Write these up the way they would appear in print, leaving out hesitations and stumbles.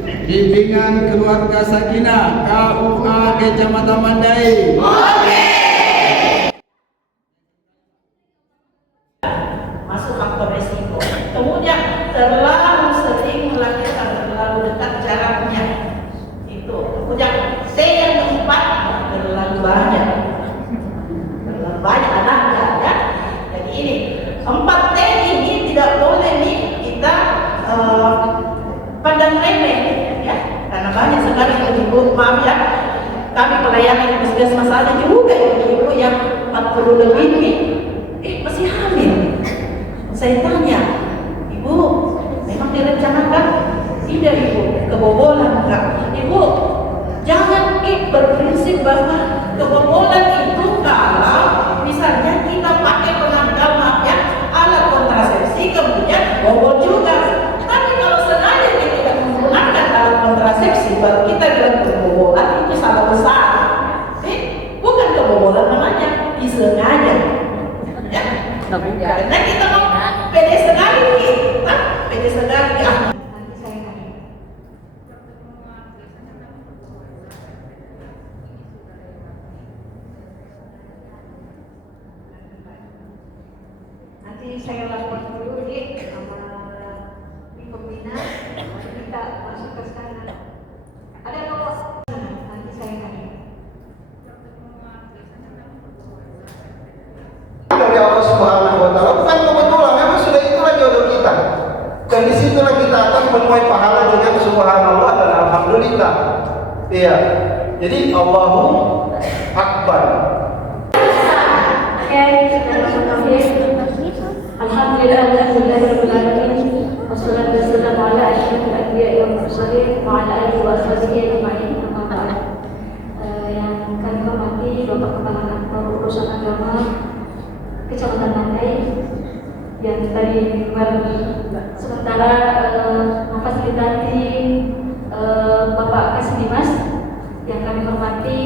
Bimbingan Keluarga Sakinah KUA Kecamatan Mandai. Masuk faktor resiko. Kemudian terlalu sering melakukan, terlalu dekat jaraknya. Itu. Kemudian T yang keempat, terlalu banyak. Terlalu banyak anaknya, ya. Jadi ini 4T ini tidak boleh nih kita pandang remeh, ya. Karena banyak sekali ibu, maaf ya, kami pelayanan puskesmas ada juga ibu yang 40 lebih nih, masih hamil. Saya tanya, Ibu, memang direncanakan? Tidak Ibu, kebobolan enggak? Ibu, jangan berprinsip bahwa kebobolan itu kalau misalnya kita pakai penangkal, maaf ya, alat kontrasepsi kemudian bobol juga. Tapi kalau sengaja kita tidak menggunakan alat kontrasepsi baru kita bilang kebobolan, itu salah besar. Bukan kebobolan namanya, disengaja. Ya, karena kita mau pede sekali, pede sekali. Nanti saya lapor dulu sama pembina, kita masuk ke sana. Ada nomor nanti saya kasih. Dari Allah Subhanahu wa Ta'ala bukan kebetulan, memang sudah itulah jodoh kita. Dan disitulah kita akan menuai pahala dengan subhanallah dan alhamdulillah. Iya. Jadi Allahu Akbar. Alhamdulillahirrahmanirrahim. Wassalatu wassalamu ala asyrafil anbiya'i wal mursalin wa ala alihi wa sahbihi ajma'in. Yang kami hormati Bapak Kepala Kantor Urusan Agama Kecamatan Mandai yang tadi sementara memfasilitasi Bapak Kasih Dimas, yang kami hormati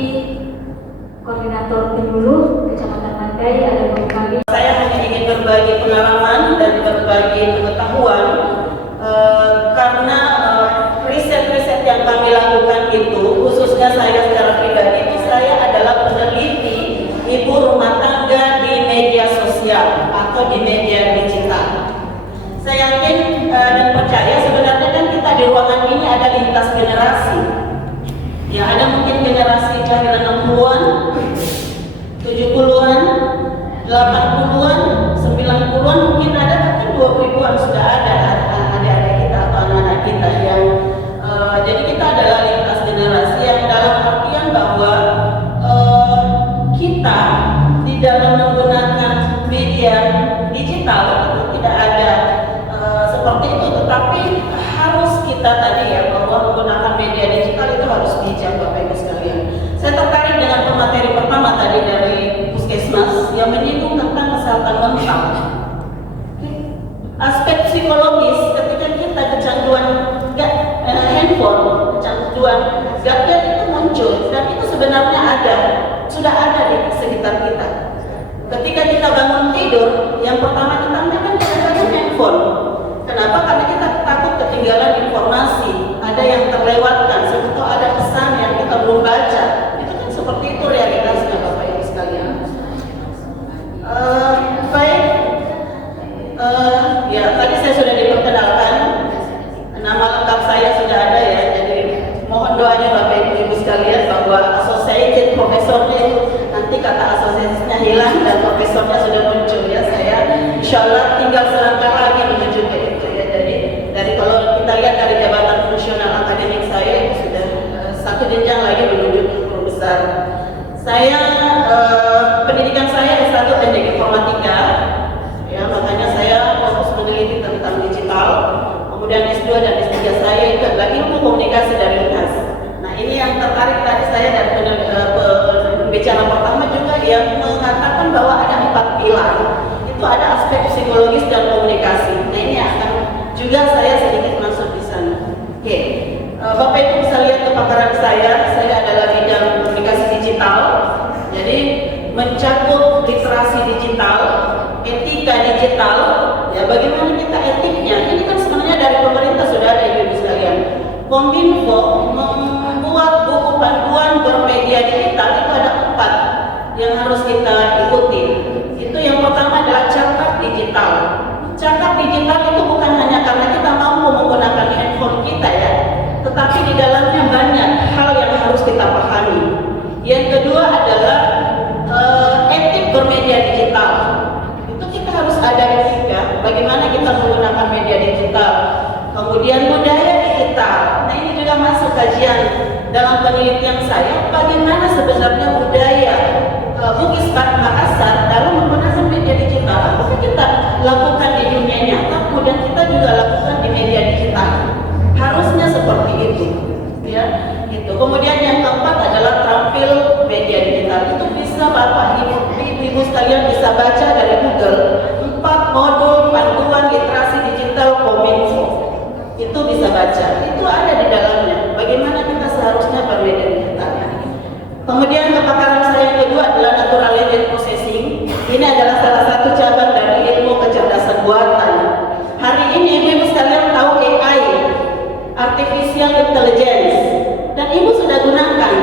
Koordinator Penyuluh Kecamatan Mandai, ada Bapak kami. Saya hanya ingin berbagi pengalaman dan berbagi pengetahuan karena riset-riset yang kami lakukan itu, khususnya saya secara pribadi itu, saya adalah peneliti ibu rumah tangga di media sosial atau di media digital. Saya yakin dan percaya sebenarnya kan kita di ruangan ini ada lintas generasi. Ya, ada mungkin generasi kelahiran 60-an, 70-an, 80-an, 90-an mungkin ada, bahkan 20-an sudah ada adik-adik kita atau anak-anak kita yang jadi kita adalah lintas generasi yang dalam artian bahwa kita di dalam menggunakan media digital itu tidak ada seperti itu, tetapi harus kita tadi ya bahwa menggunakan media digital itu harus bijak Bapak Ibu sekalian. Saya tertarik dengan pemateri pertama tadi dari Puskesmas yang menyinggung tentang kesehatan mental. Aspek psikologis ketika kita kecanduan handphone, kecanduan gadget itu muncul dan itu sebenarnya ada, sudah ada di sekitar kita. Ketika kita bangun tidur, yang pertama kita ambil kan kadang-kadang handphone. Kenapa? Karena kita takut ketinggalan informasi, ada yang terlewatkan, sebetulnya ada pesan yang kita belum baca. Itu kan seperti itu realitasnya Bapak Ibu sekalian. Baik, ya tadi saya sudah diperkenalkan, nama lengkap saya sudah ada ya. Jadi mohon doanya Bapak Ibu sekalian bahwa associated profesornya itu nanti kata asosiasinya hilang dan profesornya sudah muncul ya. Saya insya Allah tinggal selangkah lagi menuju ke itu ya. Jadi dari kalau kita lihat dari jabatan fungsional akademik saya itu sudah satu jenjang lagi menuju ke guru besar. Saya pendidikan saya S1 Teknik Informatika ya, makanya saya fokus meneliti tentang digital. Kemudian S2 dan S3 saya itu adalah ilmu komunikasi dari UNAS. Nah ini yang tertarik tadi saya dari pembicara pertama juga yang mengatakan bahwa ada 4 pilar. Itu ada aspek psikologis dan komunikasi. Nah ini akan juga saya sedikit masuk di sana. Oke, Bapak Ibu bisa lihat kepakaran saya adalah bidang komunikasi digital. Jadi mencakup literasi digital, etika digital. Ya bagaimana kita etiknya? Ini kan sebenarnya dari pemerintah sudah ada Ibu sekalian. Kominfo membuat buku panduan bermedia digital. Itu ada 4 yang harus kita ikuti. Itu yang pertama adalah cakap digital. Cakap digital itu bukan hanya karena kita mampu menggunakan handphone kita ya, tetapi di dalamnya banyak hal yang harus kita pahami. Yang kedua adalah etik bermedia digital. Itu kita harus ada etika, bagaimana kita menggunakan media digital. Kemudian budaya digital. Nah ini juga masuk kajian dalam penelitian saya, bagaimana sebenarnya budaya Bugis Makassar dalam menggunakan media digital. Apakah kita lakukan di dunia nyata, kemudian kita juga lakukan di media digital. Harusnya seperti itu, ya. Gitu. Kemudian yang keempat adalah terampil media digital. Itu bisa Bapak Ibu sekalian bisa baca dari Google 4 modul panduan literasi digital Kominfo. Itu bisa baca, itu ada di dalamnya. Bagaimana kita seharusnya bermedia digital. Kemudian kepakaran saya yang kedua adalah natural language processing. Ini adalah salah satu cabang dari ilmu kecerdasan buatan. Hari ini Ibu sekalian tahu AI, artificial intelligence, dan Ibu sudah gunakan.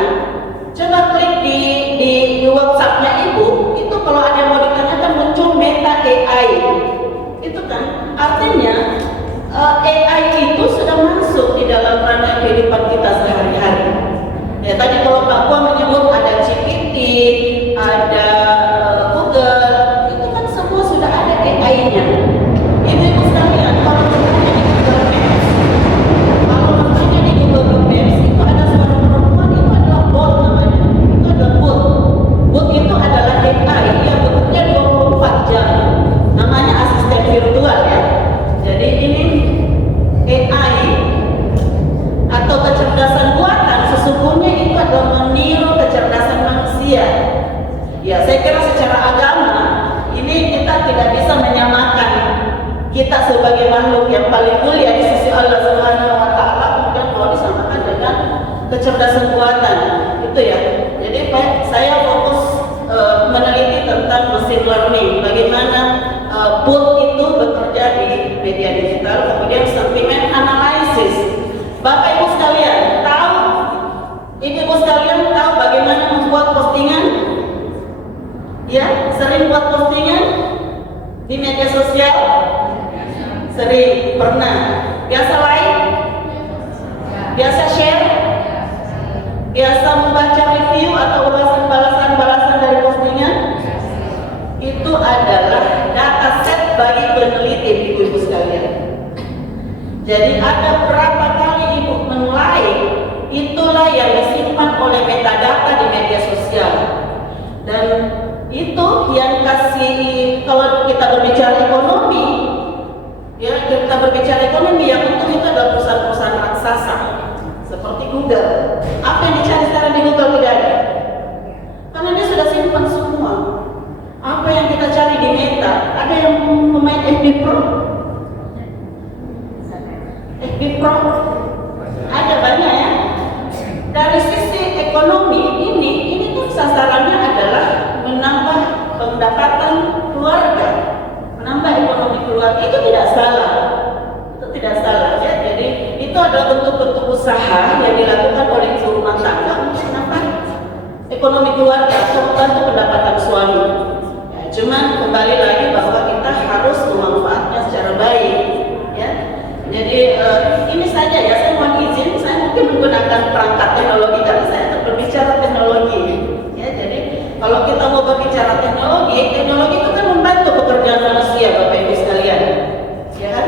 Coba klik di WhatsApp-nya Ibu, itu kalau ada yang mau ditanyakan muncul Meta AI. Itu kan artinya AI itu sudah masuk di dalam ranah kehidupan kita sehari-hari. Ya tadi kalau Pak Puan menyebut ada GPT, ada Google, itu kan semua sudah ada AI-nya. Ibu sekalian, kalau makanya di Google Maps itu ada suara perempuan, itu adalah bot namanya. Itu adalah bot. Bot itu adalah AI yang bekerja 24 jam. Namanya asisten virtual ya. Jadi ini AI atau kecerdasan buatan sesungguhnya itu adalah meniru kecerdasan manusia. Ya, saya kira secara agama ini kita tidak bisa menyamakan kita sebagai makhluk yang paling mulia di sisi Allah Subhanahu wa taala kemudian mau disamakan dengan kecerdasan buatan. Itu ya. Jadi saya fokus meneliti tentang machine learning, bagaimana bot itu bekerja di media digital, kemudian sentiment analysis. Bapak Ibu sekalian tahu, Ibu sekalian tahu bagaimana membuat postingan? Ya, sering buat postingan di media sosial? Sering, pernah. Biasa like? Biasa share? Biasa membaca review atau balasan-balasan dari postingan? Itu adalah dataset bagi peneliti Ibu sekalian. Jadi ada berapa kali Ibu men-like, itulah yang disimpan oleh metadata di media sosial. Dan itu yang kasih, kalau kita berbicara ekonomi, ya kita berbicara ekonomi yang untung itu adalah perusahaan-perusahaan raksasa seperti Google. Apa yang dicari sekarang di Google tidak ada, karena dia sudah simpan semua. Apa yang kita cari di Meta, ada yang pemain FB Pro, ada banyak ya. Dari sisi ekonomi ini tuh sasarannya adalah menambah pendapatan keluarga, menambah ekonomi keluarga. Itu tidak salah, ya. Jadi itu adalah bentuk-bentuk usaha yang dilakukan oleh ibu rumah tangga untuk menambah ekonomi keluarga atau membantu pendapatan suami. Ya, cuman kembali lagi bahwa kita harus memanfaatnya secara baik, ya. Jadi ini saja ya, saya mohon izin, saya mungkin menggunakan perangkat teknologi karena saya berbicara teknologi. Ya, jadi kalau kita mau berbicara teknologi itu kan membantu pekerjaan manusia, Bapak Ibu sekalian, ya kan?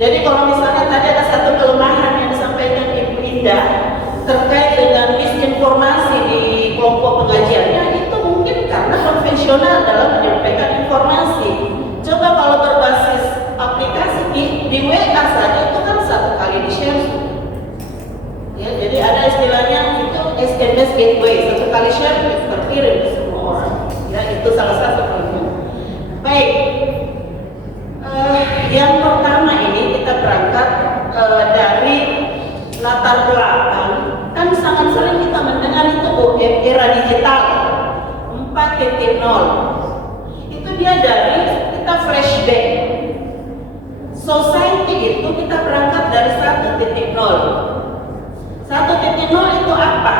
Jadi kalau misalnya tadi ada satu kelemahan yang disampaikan Ibu Indah terkait dengan misinformasi di kelompok pengajiannya, itu mungkin karena konvensional dalam menyampaikan informasi. Coba kalau berbasis aplikasi di WA saja itu kan satu kali di-share. Ya, jadi ada istilahnya itu SMS gateway, satu kali share terkirim ke semua orang. Ya, itu salah satu contoh. Baik, yang pertama ini kita berangkat dari latar belakang. Kan sangat sering kita mendengar itu era digital 4.0. Itu dia dari kita flashback society itu kita berangkat dari 1.0. 1.0 itu apa?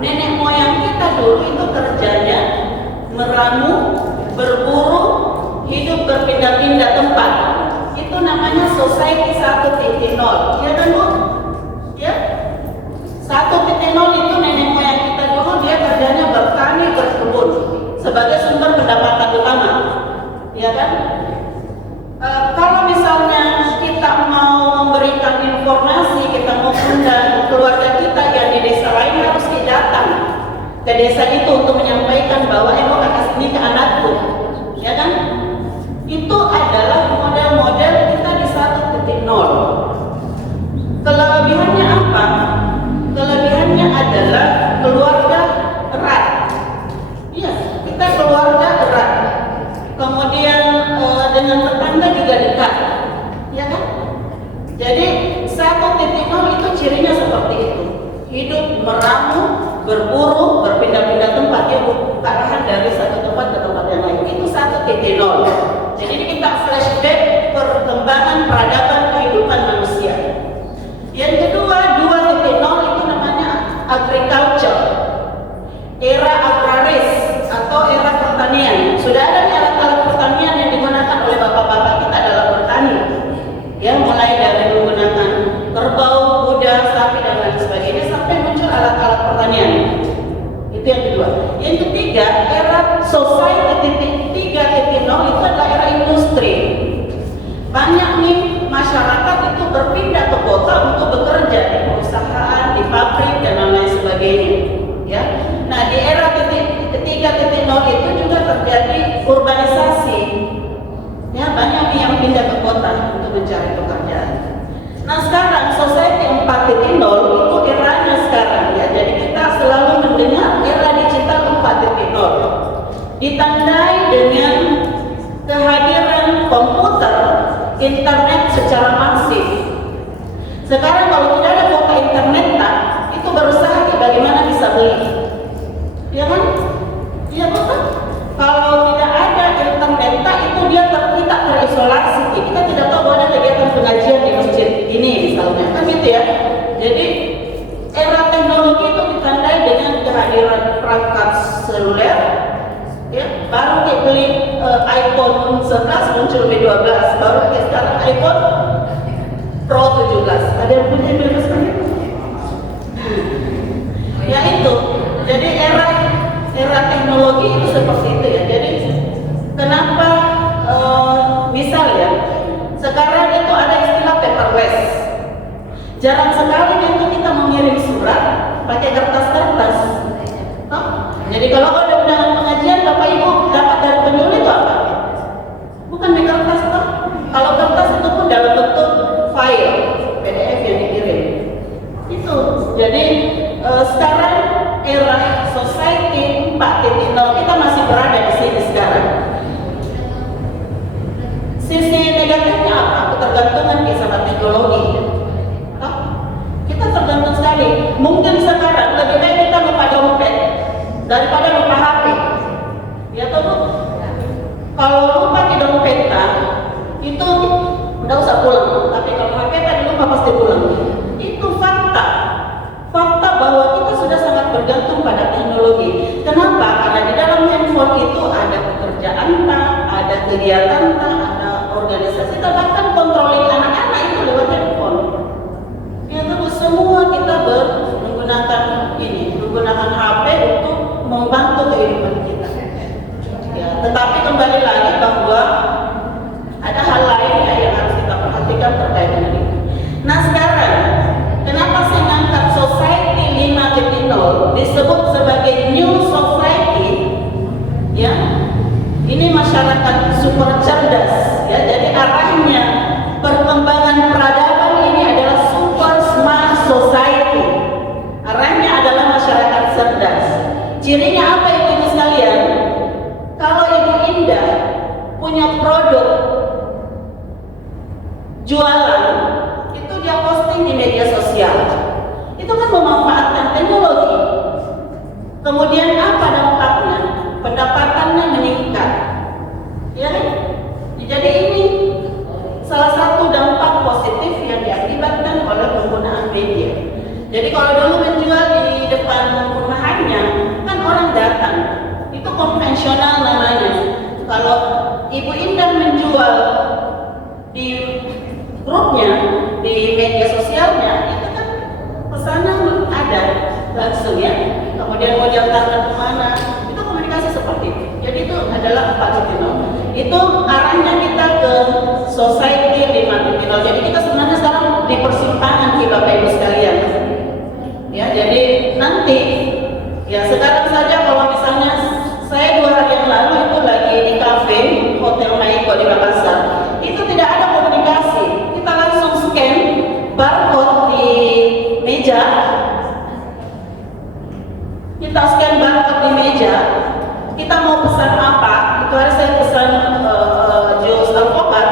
Nenek moyang kita dulu itu kerjanya meramu, berburu, hidup berpindah-pindah tempat. Itu namanya society 1.0. Ya kan Bu? Ya? 1.0 itu nenek moyang kita dulu dia kerjanya bertani, berkebun sebagai sumber pendapatan utama. Ya kan? Kalau misalnya kita mau memberikan informasi, kita mau undang keluarga kita yang di desa lain harus datang ke desa itu untuk menyampaikan bahwa mau kasih ini ke anakku, ya kan? Itu adalah model-model kita di 1.0. Kelebihannya apa? Kelebihannya adalah keluarga erat. Iya, kita keluarga erat. Kemudian dengan tetangga juga dekat, ya kan? Jadi 1.0 itu cirinya seperti itu. Hidup meramu, berburu, berpindah-pindah tempat, ya arahan dari satu tempat ke tempat yang lain. Itu 1.0. Jadi kita flashback perkembangan peradaban kehidupan manusia. Yang kedua, 2.0 itu namanya agriculture, era agraris atau era pertanian. Sudah ada alat-alat pertanian yang digunakan oleh bapak-bapak kita dalam bertani, ya, mulai dari menggunakan kerbau, kuda, sapi dan lain sebagainya sampai muncul alat-alat pertanian. Itu yang kedua. Yang ketiga, era society 3.0 itu adalah era industri. Banyak nih masyarakat itu berpindah ke kota untuk bekerja di perusahaan, di pabrik dan lain sebagainya. Ya. Nah, di era 3.0 itu juga terjadi urbanisasi. Ya, banyak nih yang pindah ke kota untuk mencari pekerjaan. Nah, sekarang society 4.0 itu eranya sekarang, ya. Jadi kita selalu mendengar era digital 4.0 ditandai dengan kehadiran komputer, internet secara masif. Sekarang kalau tidak ada kuota internet, itu berusaha bagaimana bisa beli, ya kan? Iya betul. Kalau tidak ada internet, itu dia kita terisolasi. Kita tidak tahu bahwa ada kegiatan pengajian di masjid ini, misalnya, kan gitu ya. Jadi era teknologi itu ditandai dengan kehadiran perangkat seluler. Ya, baru kita beli iPhone 11 muncul B12, baru sekarang iPhone Pro 17. Ada yang punya B12 sekarang? Ya itu. Jadi era teknologi itu seperti itu ya. Jadi kenapa misal ya, sekarang itu ada istilah paperless. Jarang sekali itu kita mengirim surat pakai kertas-kertas. Jadi kalau ada undangan pengajian, Bapak Ibu dapat dari penyuluh itu apa? Bukan di kertas toh. Kalau kertas itu pun dalam bentuk file PDF yang dikirim. Itu. Jadi sekarang era society 4.0 kita masih berada di sini sekarang. Sisi negatifnya apa? Ketergantungan sama teknologi. Kita tergantung sekali. Mungkin sekarang lebih baik kita lupa dompet daripada lupa HP. Ya toh Bu? Kalau lupa di dompet itu udah usah pulang. Tapi kalau HP tadi lupa pasti pulang. Itu fakta. Fakta bahwa kita sudah sangat bergantung pada teknologi. Kenapa? Karena di dalam handphone itu ada pekerjaan ada kegiatan ada organisasi, bahkan kontrolin anak-anak itu lewat handphone. Ya terus semua kita menggunakan HP untuk membantu kehidupan kita. Ya, tetapi kembali lagi bahwa ada hal lain yang harus kita perhatikan terkait dengan itu. Nah sekarang, kenapa saya ngangkat society 5.0 disebut sebagai new society? Ya, ini masyarakat super cerdas. Ya, jadi arahnya perkembangan peradaban ini adalah super smart society. Arahnya adalah masyarakat cerdas. Cirinya apa ibu sekalian? Kalau Ibu Indah punya produk jualan, itu dia post Jadi kalau dulu menjual di depan rumahannya, kan orang datang. Itu konvensional namanya. Kalau Ibu Indah menjual di grupnya, di media sosialnya, itu kan pesanan ada langsung ya. Kemudian mau diantarkan kemana, itu komunikasi seperti itu. Jadi itu adalah 4.0. Itu arahnya kita ke society 5.0. Jadi kita sebenarnya sekarang di persimpangan Bapak Ibu sekalian. Ya, jadi nanti ya sekarang saja kalau misalnya saya 2 hari yang lalu itu lagi di kafe Hotel Maiko di Makassar, itu tidak ada komunikasi. Kita langsung scan barcode di meja. Kita scan barcode di meja. Kita mau pesan apa? Itu hari saya pesan jus alpukat.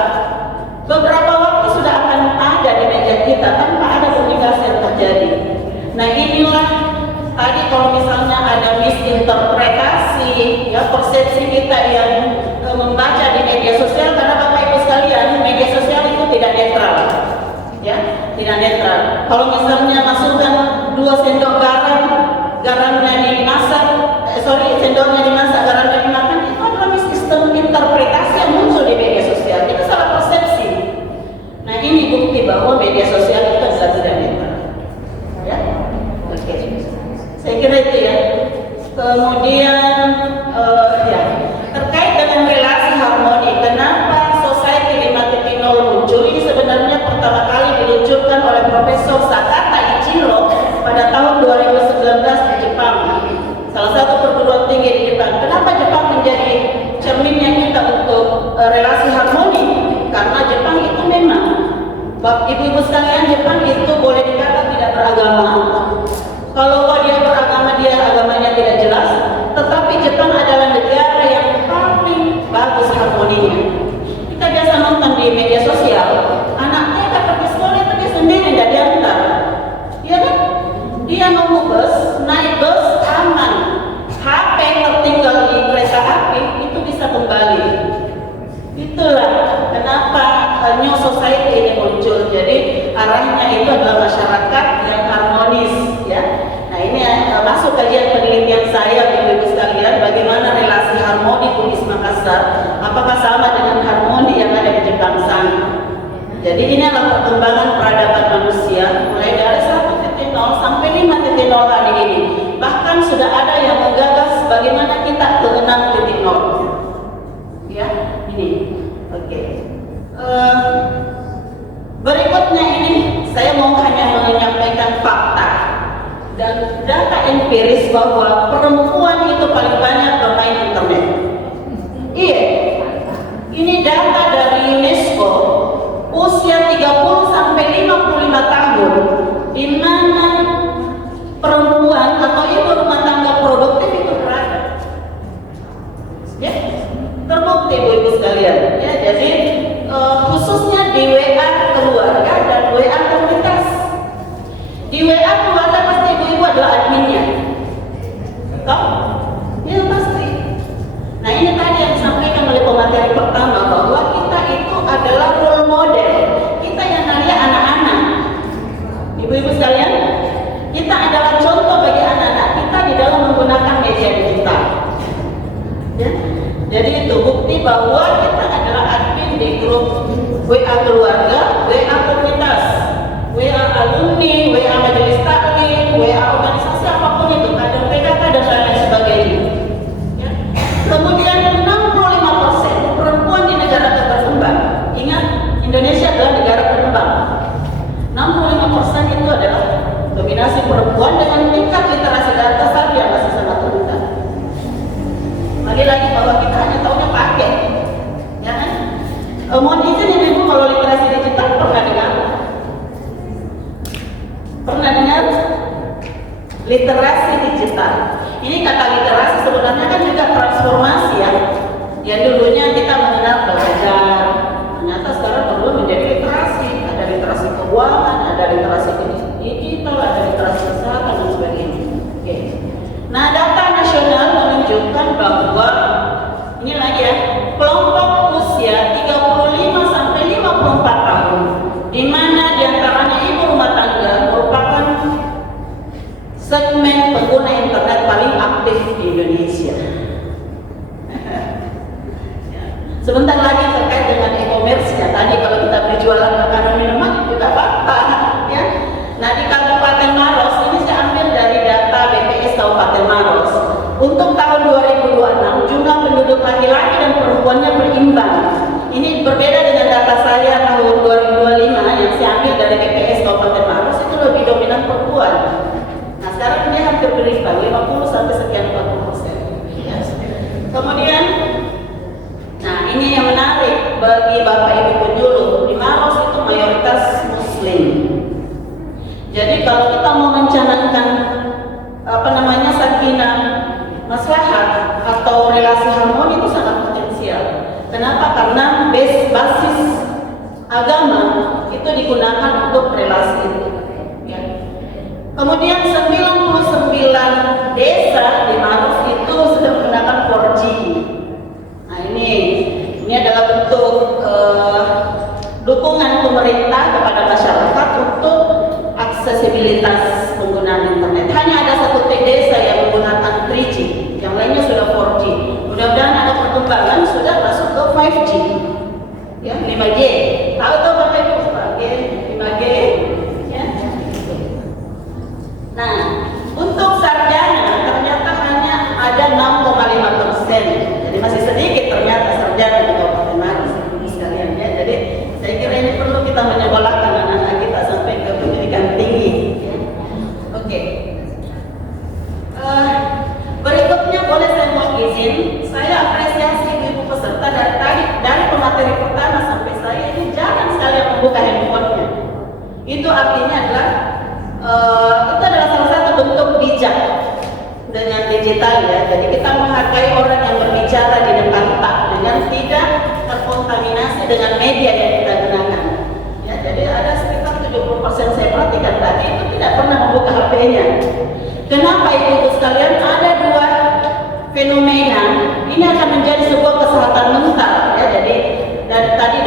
Beberapa waktu sudah akan ada di meja kita tanpa ada komunikasi yang terjadi. Nah inilah tadi kalau misalnya ada misinterpretasi, ya persepsi kita yang membaca di media sosial, karena Bapak Ibu sekalian media sosial itu tidak netral, ya tidak netral. Kalau misalnya masukkan 2 sendok garam, garamnya dimasak, sendoknya dimasak, garamnya dimakan, itu adalah misinterpretasi yang muncul di media sosial. Itu salah persepsi. Nah ini bukti bahwa media sosial itu adalah tidak netral. Ya, oke. Saya kira itu ya. Kemudian ya terkait dengan relasi harmoni, kenapa Society 5.0 muncul? Ini sebenarnya pertama kali diluncurkan oleh Profesor Sakata Ichiro pada tahun 2019 di Jepang, salah satu perguruan tinggi di Jepang. Kenapa Jepang menjadi cerminnya kita untuk relasi harmoni? Karena Jepang itu memang, ibu-ibu sekalian, Jepang itu boleh dikata tidak beragama. Kalau dia beragama, dia agamanya tidak jelas. Tetapi Jepang adalah negara yang paling bagus harmoninya. Kita biasa nonton di media sosial, anaknya tak pergi sekolah itu dia sendiri, tidak diantar. Ya kan? Dia nunggu bus, naik bus aman. HP tertinggal di kereta api itu bisa kembali. Itulah kenapa New Society ini muncul. Jadi arahnya itu adalah masyarakat yang harmonis, ya. Nah ini masuk kajian penelitian saya, ibu-ibu sekalian, bagaimana relasi harmoni Buddhis Makassar, apakah sama dengan harmoni yang ada di Jepang sana. Jadi ini adalah perkembangan peradaban manusia mulai dari 1.0 sampai 5.0 hari ini. Bahkan sudah ada yang menggagas bagaimana kita ke 6.0. Ya, ini. Oke. Berikutnya ini saya mau hanya menyampaikan fakta dan data empiris bahwa perempuan itu paling banyak bermain internet. Iya. Ini data dari UNESCO usia 30 sampai 55 tahun, di mana perempuan atau ibu rumah tangga produktif itu berada. Ya, terbukti ibu-ibu sekalian. Ya, jadi khususnya di WA keluarga dan WA komunitas. Di WA keluarga pasti ibu-ibu adalah adminnya. Toh? Ya pasti. Nah ini tadi yang disampaikan oleh pemateri pertama bahwa kita itu adalah role model. Kita yang ngelihat anak-anak. Ibu-ibu sekalian, kita adalah contoh bagi anak-anak kita di dalam menggunakan media digital. Ya? Jadi itu bukti bahwa kita adalah admin di grup WA keluarga, WA komunitas, WA alumni, WA majelis taklim, WA organisasi apapun itu, kader PKK dan lain sebagainya. Ya. Kemudian 65% perempuan di negara berkembang. Ingat, Indonesia adalah negara berkembang. 65% itu adalah dominasi perempuan dengan tingkat literasi data saja yang masih sangat rendah. Lagi-lagi bahwa kita hanya tahunya pakai, ya kan? Mohon izin ibu, kalau literasi digital pernah dengar? Pernah dengar? Literasi digital. Ini kata literasi sebenarnya kan juga transformasi ya. Ya dulunya kita mengenal belajar, ternyata sekarang perlu menjadi literasi. Ada literasi keuangan, ada literasi digital, ada literasi kesehatan dan sebagainya. Oke. Nah, data nasional menunjukkan bahwa ini lagi ya, kelompok usia 35 sampai 54 tahun, di mana diantaranya ibu rumah tangga merupakan segmen pengguna internet paling aktif di Indonesia. Sebentar lagi terkait dengan e-commerce ya. Tadi kalau kita berjualan makanan minuman itu tidak apa-apa ya. Nah di Kabupaten Maros ini saya ambil dari data BPS Kabupaten Maros. Untuk tahun 2026 jumlah penduduk laki-laki dan perempuannya berimbang. Ini berbeda dengan data saya tahun 2025 yang saya ambil dari BPS Kabupaten Maros, itu lebih dominan perempuan. Nah sekarang dia hampir berimbang 50 sampai sekian 40%. Ya. Kemudian, nah ini yang menarik bagi Bapak Ibu penyuluh, di Maros itu mayoritas Muslim. Jadi kalau kita mau mencanangkan sakinah, maslahat atau relasi harmoni itu sangat potensial. Kenapa? Karena basis agama itu digunakan untuk relasi itu. Ya. Kemudian 99 desa di Maros itu sudah menggunakan 4G. Nah ini adalah bentuk dukungan pemerintah kepada masyarakat untuk aksesibilitas penggunaan internet. Hanya ada satu desa yang menggunakan 3G, yang lainnya sudah 4G. Mudah-mudahan ada perkembangan sudah masuk ke 5G, ya 5G. Tahu Bapak Ibu 5G, ya. Nah, untuk sarjana ternyata hanya ada 6,5%. Jadi masih sedikit ternyata sarjana di Kabupaten Maros sekalian ya. Jadi saya kira ini perlu kita menyekolahkan anak-anak kita sampai ke pendidikan tinggi. Ya. Oke. Berikutnya boleh saya mohon izin, saya apresiasi ibu peserta dari pemateri pertama sampai saya ini jarang sekali yang membuka handphonenya. Itu artinya adalah itu adalah salah satu bentuk bijak dengan digital ya. Jadi kita menghargai orang yang berbicara di depan tak dengan tidak terkontaminasi dengan media yang kita gunakan. Ya, jadi ada sekitar 70% saya perhatikan tadi itu tidak pernah membuka HP-nya. Kenapa ibu-ibu sekalian? Ada dua fenomena ini akan menjadi sebuah kesehatan mental ya. Jadi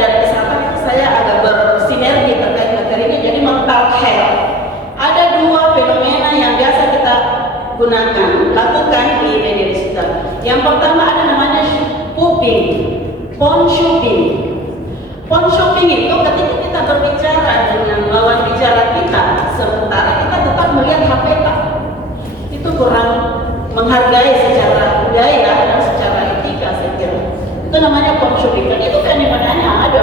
dari kesehatan itu saya agak bersinergi terkait materinya. Jadi mental health. Ada dua fenomena yang biasa kita lakukan di media digital. Yang pertama ada namanya phone shopping. Phone shopping itu ketika kita berbicara dengan lawan bicara kita, sementara kita tetap melihat HP tak. Itu kurang menghargai secara budaya dan secara etika saya kira. Itu namanya phone shopping. Dan itu kan dimana-mana ada.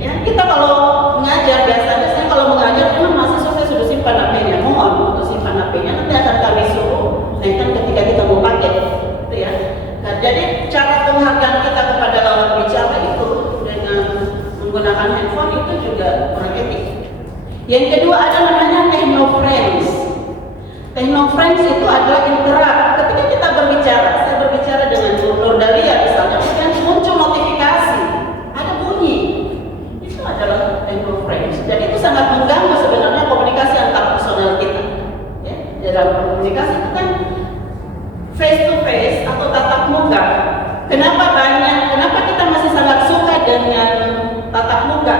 Ya, kita kalau mengajar biasanya, saya kalau mengajar memang mahasiswa saya sudah simpan HP-nya, mohon untuk simpan HP-nya, nanti akan kami suruh naikkan ketika kita mau pakai, gitu ya. Nah, jadi cara penghargaan kita kepada lawan bicara itu dengan menggunakan handphone itu juga kurang etik. Yang kedua ada namanya technofriends. Technofriends itu adalah interrupt. Ketika kita berbicara, saya berbicara dengan Bu Nur Dalia misalnya, kemudian muncul notifikasi, ada bunyi. Itu adalah technofriends. Dan itu sangat mengganggu sebenarnya komunikasi antar personal kita. Ya, dalam komunikasi itu kan face to face atau tatap muka. Kenapa kita masih sangat suka dengan tatap muka?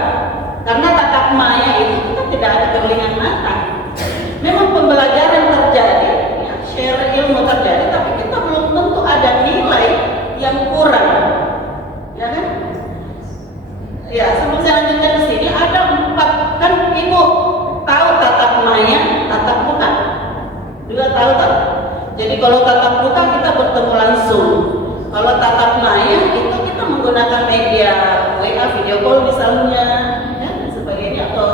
Karena tatap maya itu kita tidak ada kelingan mata. Memang pembelajaran terjadi, ya, share ilmu terjadi, tapi kita belum tentu ada nilai yang kurang, ya kan? Ya, sebelum saya lanjutkan di sini ada 4, kan ibu tahu tatap maya, tatap muka, juga tahu tak? Jadi kalau tatap muka kita bertemu langsung, kalau tatap maya itu kita menggunakan media WA, video call misalnya, ya, dan sebagainya, atau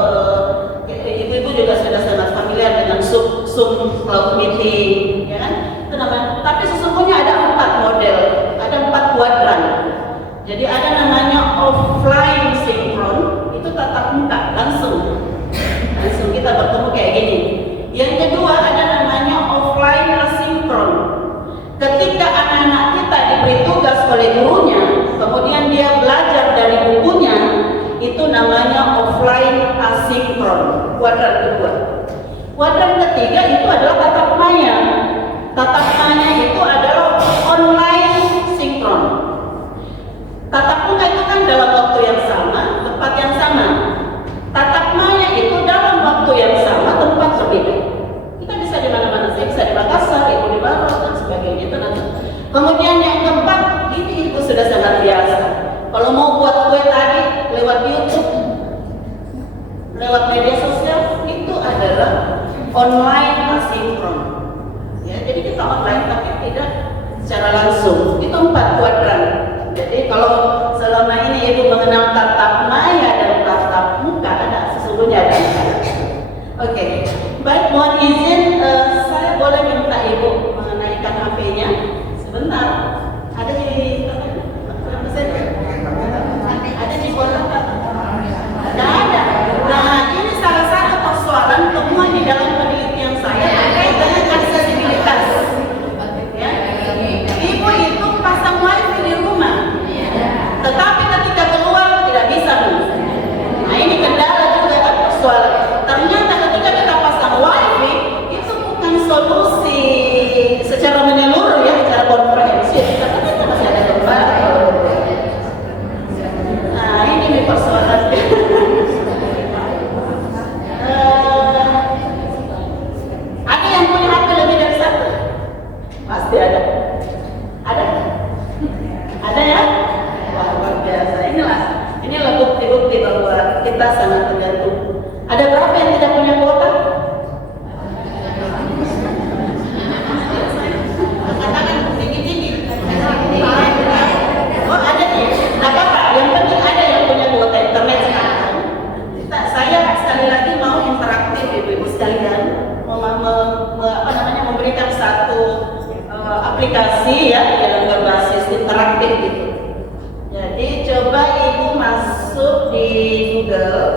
ibu-ibu juga sudah sangat familiar dengan Zoom cloud meeting, ya kan? Itu namanya. Tapi sesungguhnya ada 4 model, ada 4 kuadran. Jadi ada namanya offline sinkron, itu tatap muka langsung kita bertemu kayak gini. Yang kedua ada namanya offline asinkron. Ketika anak-anak kita diberi tugas oleh gurunya, kemudian dia belajar dari bukunya, itu namanya offline asinkron, kuadran kedua. Kuadran ketiga itu adalah tatap maya. Tatap maya itu adalah online sinkron. Tatap muka itu kan dalam waktu yang sama, tempat yang sama. Tatap maya itu dalam waktu yang sama, tempat berbeda. Kita bisa di mana-mana. online asinkron. Ya, jadi kita online tapi tidak secara langsung. Itu 4 kuadran. Jadi kalau selama ini Ibu mengenal tatap maya dan tatap muka, ada sesungguhnya ada. Oke, baik, mohon izin saya boleh minta Ibu mengenaikan HP-nya sebentar. Ada di ada di kotak. Tidak ada. Nah, ini salah satu persoalan temuan di dalam penelitian saya terkait dengan aksesibilitas. Ya. Ibu itu pasang wifi di rumah, tetapi ketika keluar tidak bisa. Nah, ini kendala juga kan persoalan. Ternyata ketika kita pasang wifi itu bukan solusi secara menyeluruh ya, secara komprehensif. Karena kita masih ada gempa. Nah, ini persoalan. Ada yang punya HP lebih dari 1? Pasti ada. Ada? Ada ya? Wah, luar biasa. Inilah bukti-bukti bahwa kita sangat tergantung. Ada berapa yang tidak punya kuota? Katakan tinggi-tinggi. Oh, ada nih. Nah, apa? Yang penting ada yang punya kuota internet sekarang. Saya sekali lagi mau interaktif, ibu-ibu sekalian, memberikan satu aplikasi ya yang berbasis interaktif gitu. Jadi coba ibu masuk di Google.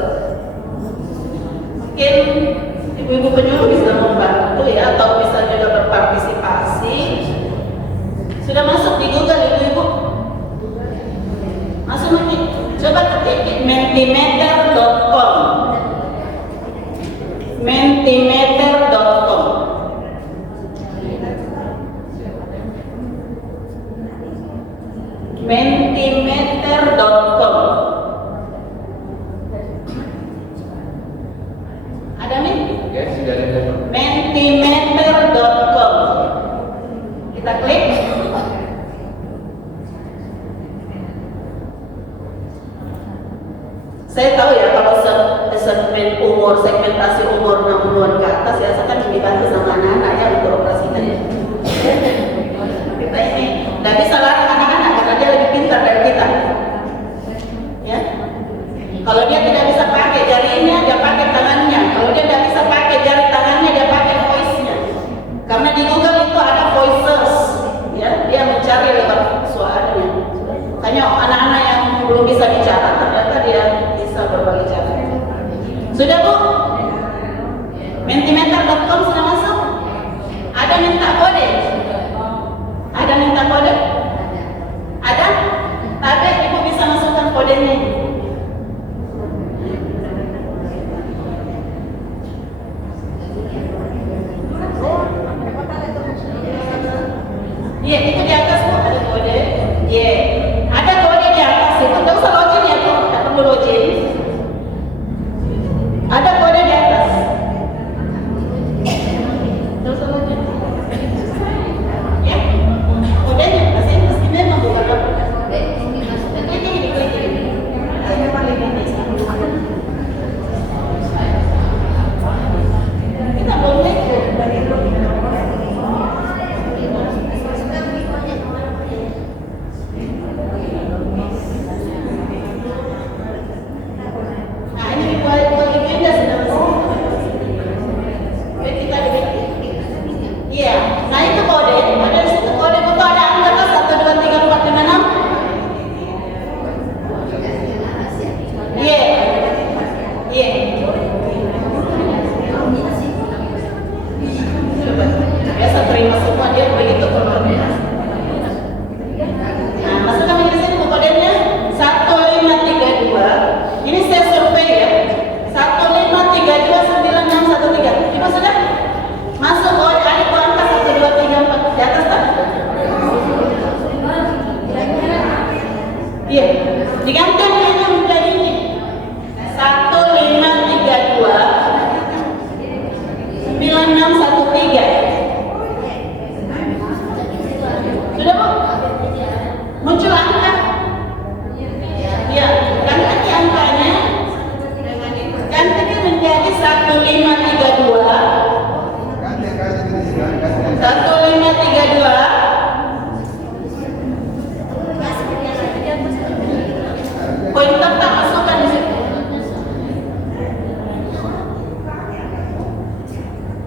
Mungkin ibu-ibu penyuluh bisa membantu ya, atau bisa juga berpartisipasi. Sudah masuk di Google ibu-ibu? Masuk lagi. Coba ketik mentimeter.com. Mentimeter.com. Mentimeter.com. Ada nih? Ya, sudah ada. Mentimeter.com. Kita klik. Saya tahu ya kalau segmentasi umur 60-an ke atas ya, saya kan dibantu sama anak-anak ya untuk operasikan ya. Kita ini tidak bisa larang anak-anak karena dia lebih pintar dari kita. Ya. Kalau dia tidak bisa pakai jarinya, dia pakai tangannya. Kalau dia tidak bisa pakai jari tangannya, dia pakai voice-nya. Karena di Google itu ada voices, ya, dia mencari lewat suaranya. Hanya anak-anak yang belum bisa bicara, ternyata dia bisa berbagai cara. Sudah Bu? Mentimeter.com sudah masuk? Ada minta kode? Ada minta kode? Ada? Tapi ibu bisa masukkan kodenya. Iya, itu di atas Bu ada kode. Iya, ada kode di atas itu. Tidak usah login ya Bu, tidak perlu login. Ada kode di atas. Tidak usah login. Ya, kodenya pasti memang bukan apa. Kita boleh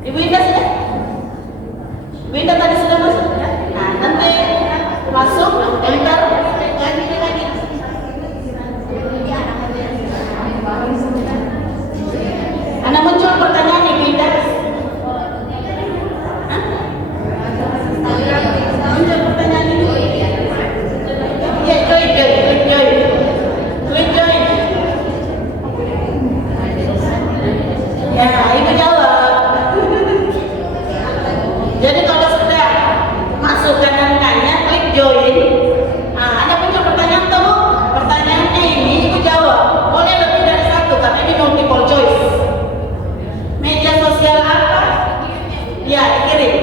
Ibu Indah sudah? Ibu Indah tadi sudah masuk ya? Nah, nanti masuk, enter. Anda muncul pertanyaan Ibu Indah. Hah? Muncul pertanyaan ini. Ya, join. Ya, Ibu jawab. Jadi kalau sudah masuk dan tanya, klik join. Nah, ada muncul pertanyaan tuh. Pertanyaannya ini Ibu jawab. Boleh lebih dari satu karena ini multiple choice. Media sosial apa? Ya, dikirim.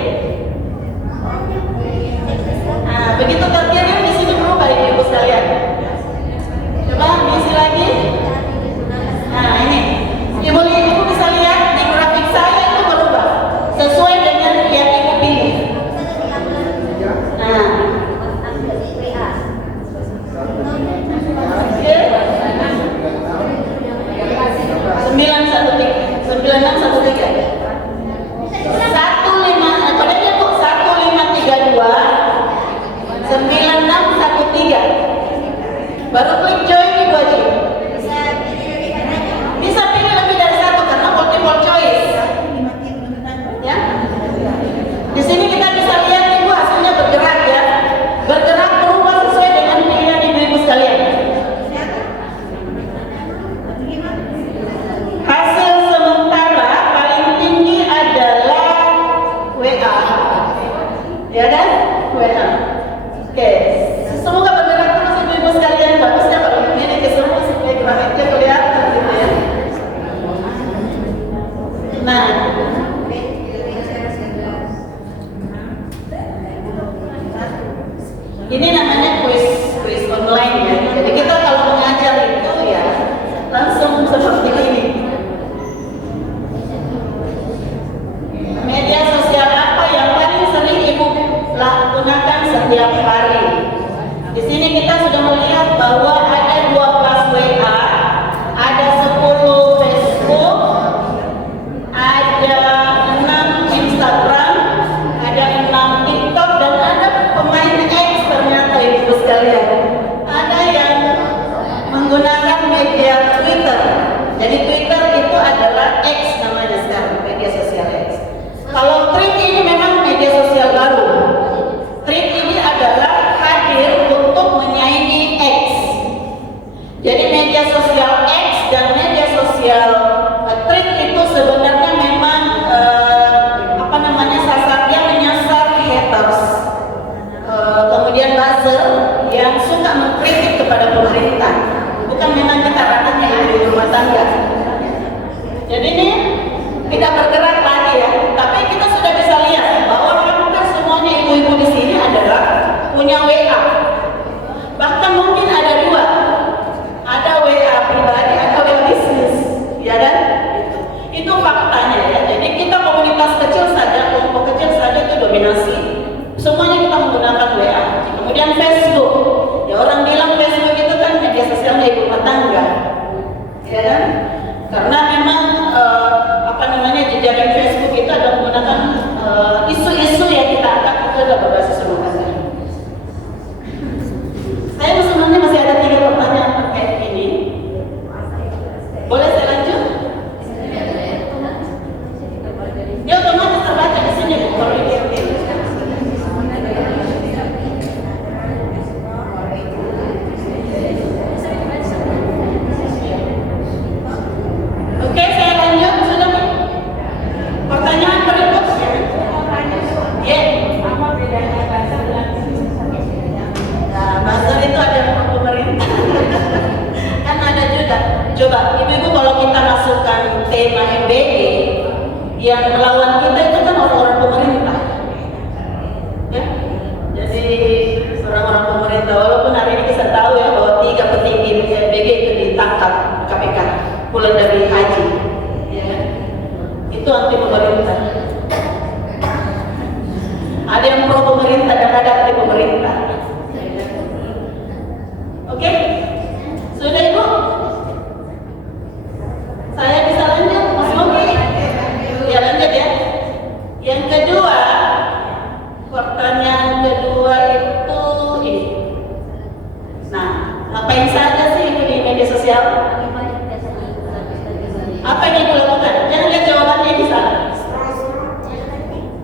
Nah, begitu terkirim di sini berubah ini Ibu sekalian. Coba diisi lagi. Nah, ini. Ibu bisa lihat di grafik saya itu berubah sesuai dengan yang Ibu pilih. Nah,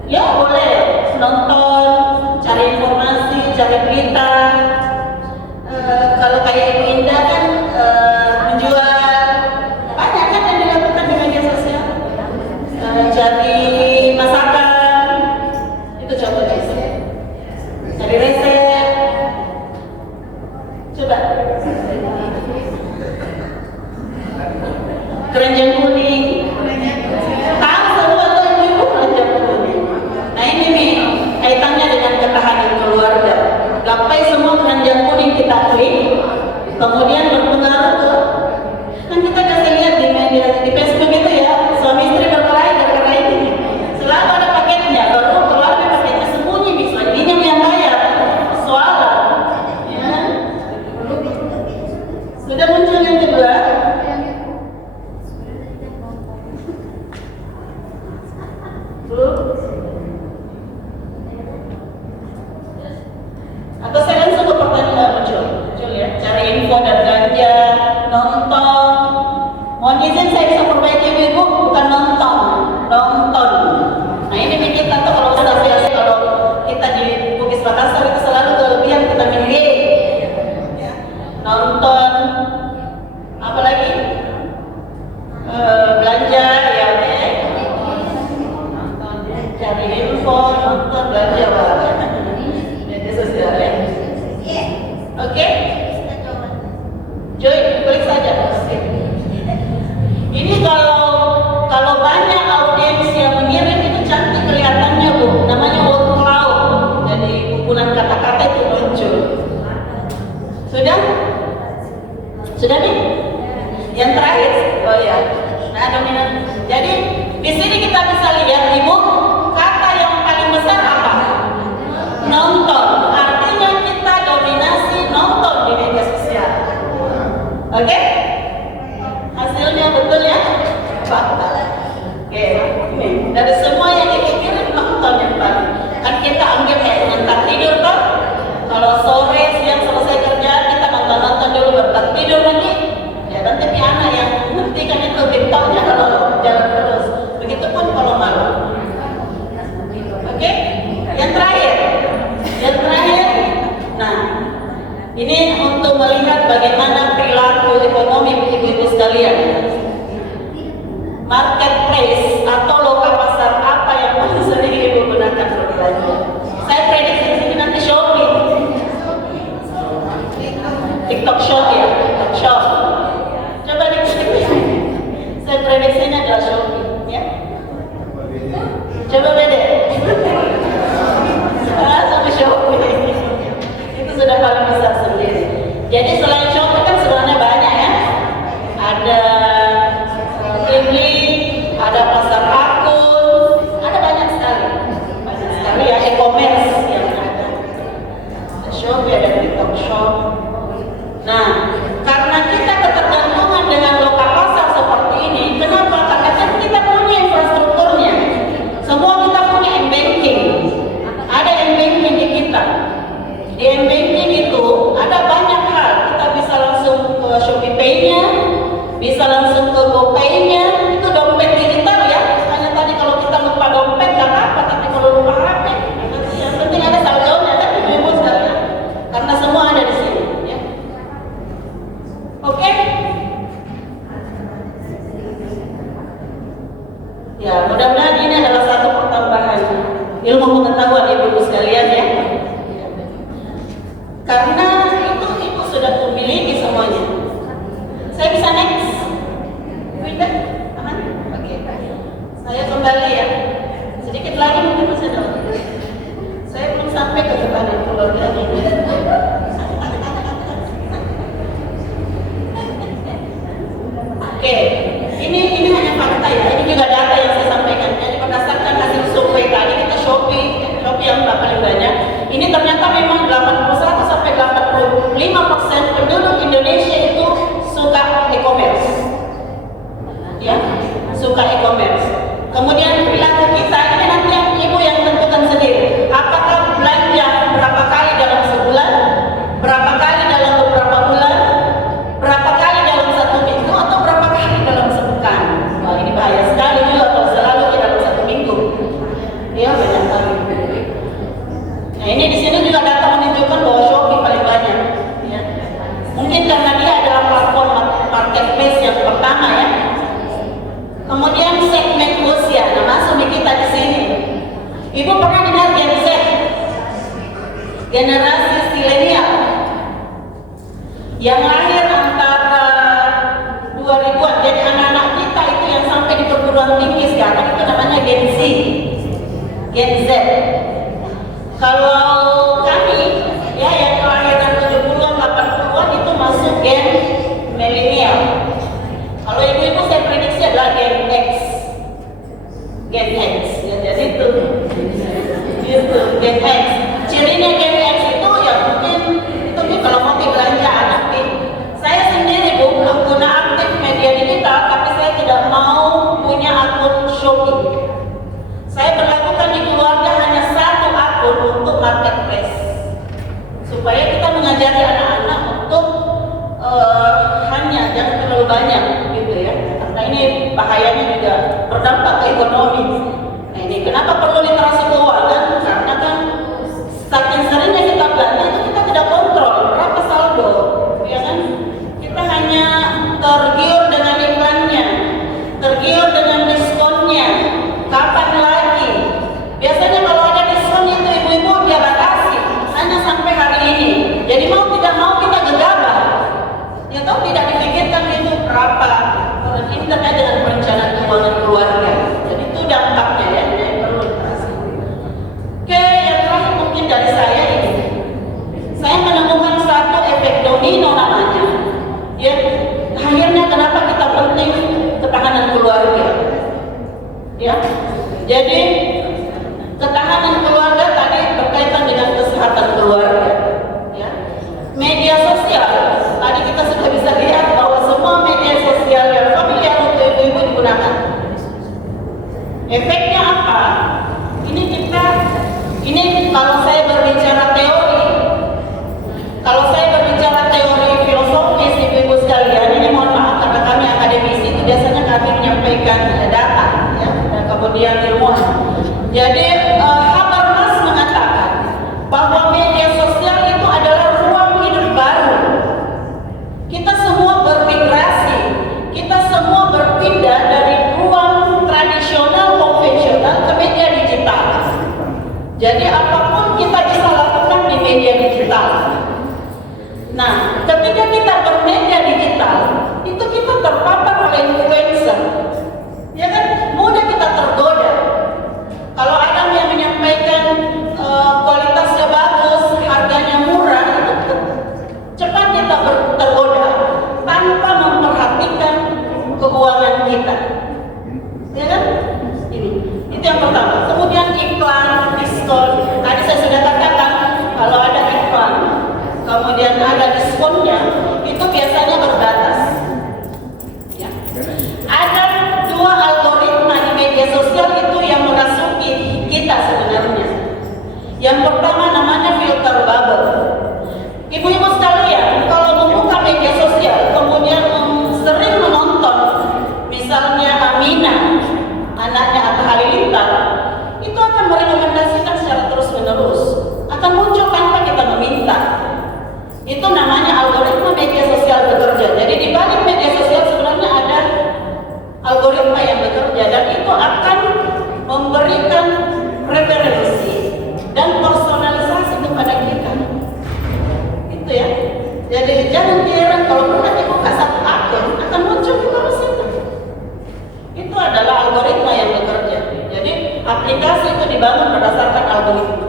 Ya boleh nonton, cari informasi, cari berita. Kalau kayak Ibu Indah kan menjual, banyak kan yang dilakukan di media sosial. Cari masakan, itu contohnya. Cari resep, coba. Keranjang kuning. Tahu semua tuh ibu keranjang kuning. Nah ini nih kaitannya dengan ketahanan keluarga. Gapai semua keranjang kuning kita klik, kemudian berpengaruh ke, kan kita kasih lihat di media di Facebook itu ya, suami istri berkelahi gara-gara ini. Selalu ada paketnya, baru keluarga paketnya sembunyi, bisa ini yang bayar. Soalan, ya. Sudah muncul yang kedua. Atau saya langsung ke pertanyaan muncul ya, cari info dan belanja, nonton. Mohon izin saya bisa perbaiki ibu, bukan nonton. Nah ini kita tuh kalau sudah biasa, kalau kita di Bugis Makassar itu selalu kelebihan vitamin D. Nonton, apalagi belanja ya, oke. Cari info, nonton, belanja media sosial ya. Oke? Joy, klik saja. Ini kalau banyak audiens yang mengirim itu cantik kelihatannya Bu. Namanya word cloud. Jadi kumpulan kata-kata itu muncul. Sudah? Sudah nih? Yang terakhir, oh ya. Nah, dominan. Jadi di sini kita bisa lihat Ibu, kata yang paling besar apa? Nonton. Artinya kita dominasi nonton di media sosial. Oke? Hasilnya betul ya? Fakta. Oke. Ini dari semua yang kita kirim nonton yang paling. Kan kita anggap kayak mentar tidur toh. Kalau sore siang selesai kerja kita nonton dulu baru tidur lagi. Ya nanti anak yang hentikan itu TikToknya kalau jalan terus. Begitupun kalau malam. Oke? Yang terakhir. Nah, ini untuk melihat bagaimana perilaku ekonomi ibu-ibu sekalian. Marketplace atau lokal pasar apa yang paling sering ibu gunakan berbelanja? Saya prediksi di sini nanti Shopee, TikTok Shop ya, TikTok Shop. Coba diketik. Saya prediksinya adalah Shopee, ya. Coba beda. Sama Shopee. Itu sudah paling besar sendiri. Jadi selain Shopee kan sebenarnya banyak ya. Ada Ya banyak kali. Nah ini di sini juga data menunjukkan bahwa Shopee paling banyak. Ya. Mungkin karena dia adalah platform marketplace yang pertama ya. Kemudian segmen usia, nah masuk kita di sini. Ibu pernah dengar Gen Z, generasi milenial yang lahir antara 2000-an. Jadi anak-anak kita itu yang sampai di perguruan tinggi sekarang itu namanya Gen Z, Gen Z. Kalau kami ya yang kelahiran 70-an, 80-an itu masuk Gen milenial. Kalau ibu-ibu saya prediksi adalah Gen X, Gen X. Ya, jadi itu Gen X. Cirinya Gen X itu ya mungkin itu kalau mau belanja anak nih. Saya sendiri Bu pengguna aktif media digital, tapi saya tidak mau punya akun Shopee. Saya berlakukan di keluarga hanya satu akun untuk marketplace, supaya kita mengajari anak-anak untuk hanya jangan terlalu banyak gitu ya. Karena ini bahayanya juga berdampak ke ekonomi. Nah ini kenapa perlu literasi keuangan? Karena kan saking seringnya kita belanja itu kita tidak kontrol berapa saldo, ya kan? Kita hanya tergiur dengan iklannya, tergiur dengan diskonnya. Kapan lagi? Biasanya kalau ada diskon itu ibu-ibu dia batasi hanya sampai hari ini. Jadi mau tidak mau kita gegabah. Ya tahu tidak dipikirkan itu berapa. Ini terkait dengan perencanaan keuangan keluarga. Jadi itu dampaknya ya, yang perlu dipahami. Oke, yang terakhir mungkin dari saya ini. Saya menemukan satu efek domino namanya. Ya, akhirnya kenapa kita penting ketahanan keluarga? Ya, jadi ketahanan keluarga tadi berkaitan dengan kesehatan keluarga. Ya, media sosial tadi kita sudah bisa lihat bahwa semua media sosial yang familiar untuk ibu-ibu digunakan. Efeknya apa? Ini kalau saya berbicara teori, filosofis ibu-ibu sekalian, ini mohon maaf karena kami akademisi itu biasanya kami menyampaikan data ya, dan kemudian ilmuwan. Jadi Habermas mengatakan bahwa media sosial itu adalah ruang hidup baru. Kita semua bermigrasi, kita semua berpindah dari ruang tradisional konvensional ke media digital. Jadi apapun kita bisa lakukan di media digital. Nah, ketika kita bermedia digital, itu kita terpapar oleh influencer. Ya kan, mudah kita tergoda. Kalau ada yang menyampaikan kualitasnya bagus, harganya murah, itu cepat kita tergoda tanpa memperhatikan keuangan kita. Ya kan? Itu yang pertama. Kemudian iklan, diskon. Tadi saya sudah katakan kalau ada iklan, kemudian ada diskonnya, itu biasanya berbatas. Ya. Ada dua algoritma di media sosial itu yang merasuki kita sebenarnya. Yang pertama namanya filter bubble. Ibu-ibu sekalian, kalau membuka media sosial, kemudian sering menonton, misalnya Amina, anaknya Atta Halilintar, itu akan merekomendasikan secara terus-menerus, akan muncul tanpa kita meminta. Itu namanya algoritma media sosial bekerja. Jadi di balik media sosial sebenarnya ada algoritma yang bekerja, dan itu akan memberikan preferensi dan personalisasi kepada kita. Itu ya. Jadi jangan heran kalau pernah dibuka satu akun akan muncul di bawah situ. Itu adalah algoritma yang bekerja. Jadi aplikasi itu dibangun berdasarkan algoritma.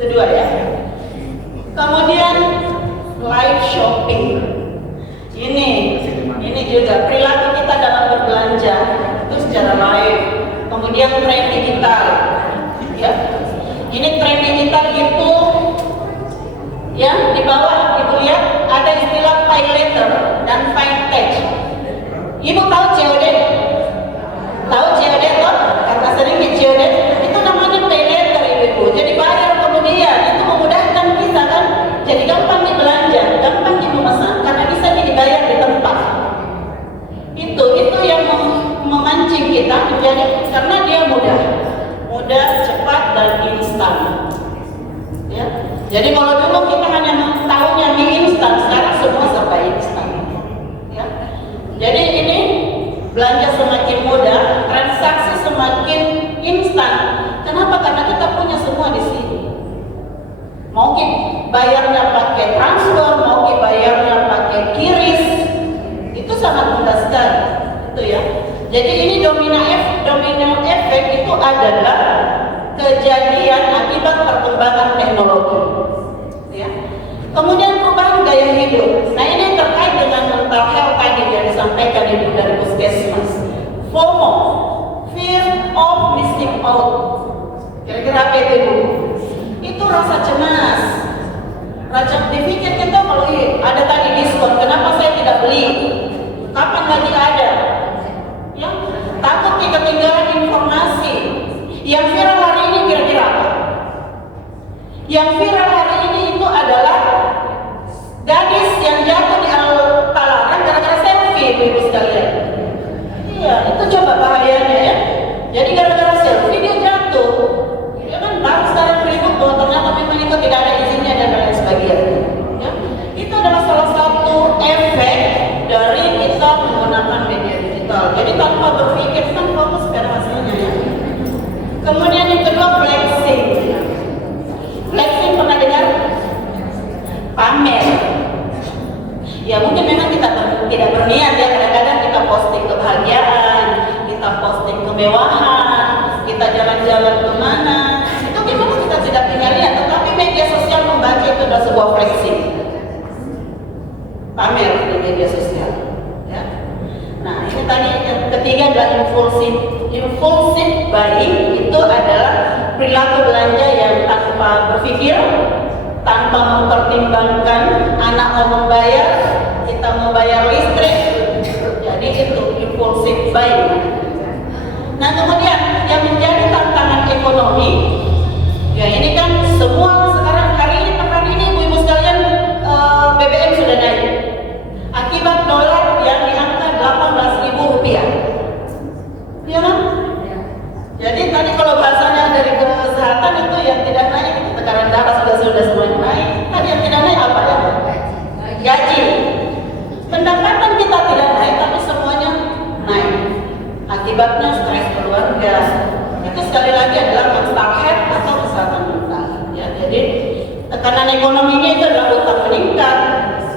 Kedua ya. Kemudian live shopping. Ini juga perilaku kita dalam berbelanja itu secara live. Kemudian tren digital. Ya. Ini tren digital itu ya di bawah Ibu lihat ada istilah pay later dan fintech. Ibu tahu COD? Tahu COD toh? Karena sering di COD itu namanya pay later ibu. Jadi bayar kemudian itu memudahkan kita kan. Jadi gampang dibelanja, gampang dimesan karena bisa dibayar di tempat. Itu yang memancing kita menjadi karena dia mudah, cepat. Ya. Jadi kalau dulu kita hanya tahunya mie instan, sekarang semua serba instan. Ya. Jadi ini belanja semakin mudah, transaksi semakin instan. Kenapa? Karena kita punya semua di sini. Mau bayarnya pakai transfer, mau bayarnya pakai QRIS, itu sangat mudah sekali. Itu ya. Jadi ini domino efek itu adalah kejadian akibat perkembangan teknologi. Ya. Kemudian perubahan gaya hidup. Nah ini terkait dengan mental health tadi yang disampaikan Ibu dari Puskesmas. FOMO, fear of missing out. Kira-kira apa itu Ibu? Itu rasa cemas. Rasa dipikir kita kalau ada tadi diskon, kenapa saya tidak beli? Kapan lagi ada? Ya, takut ketinggalan informasi. Yang viral hari ini kira-kira apa? Yang viral hari ini itu adalah gadis yang jatuh di palaran gara-gara selfie, Ibu sekalian. Iya, itu coba bahayanya ya. Jadi gara-gara selfie dia jatuh. Ya kan baru sekarang ribut bahwa ternyata memang itu tidak ada izinnya dan lain sebagainya. Ya, itu adalah salah satu efek dari kita menggunakan media digital. Jadi tanpa berpikir kan fokus pada hasilnya ya. Kemudian yang kedua flexing. Flexing pernah dengar? Pamer. Ya mungkin memang kita tidak berniat ya, kadang-kadang kita posting kebahagiaan, kita posting kemewahan, kita jalan-jalan kemana. Itu memang kita tidak tinggal lihat, tetapi media sosial membaca itu adalah sebuah flexing. Pamer di media sosial. Ya. Nah ini tadi yang ketiga adalah impulsive buying. Itu adalah perilaku belanja yang tanpa berpikir, tanpa mempertimbangkan anak mau membayar, kita mau bayar listrik, jadi itu impulsive buying. Nah kemudian yang menjadi tantangan ekonomi, ya ini kan semua sekarang hari ini ibu-ibu sekalian BBM sudah naik akibat dolar yang di angka 18.000 rupiah. Ya kan? Jadi tadi kalau bahasanya dari kesehatan itu yang tidak naik, tekanan darah sudah semuanya naik. Tadi yang tidak naik apa ya? Gaji. Pendapatan kita tidak naik, tapi semuanya naik. Akibatnya stres keluarga. Itu sekali lagi adalah mental health atau kesehatan mental. Ya, jadi tekanan ekonominya itu adalah utang meningkat,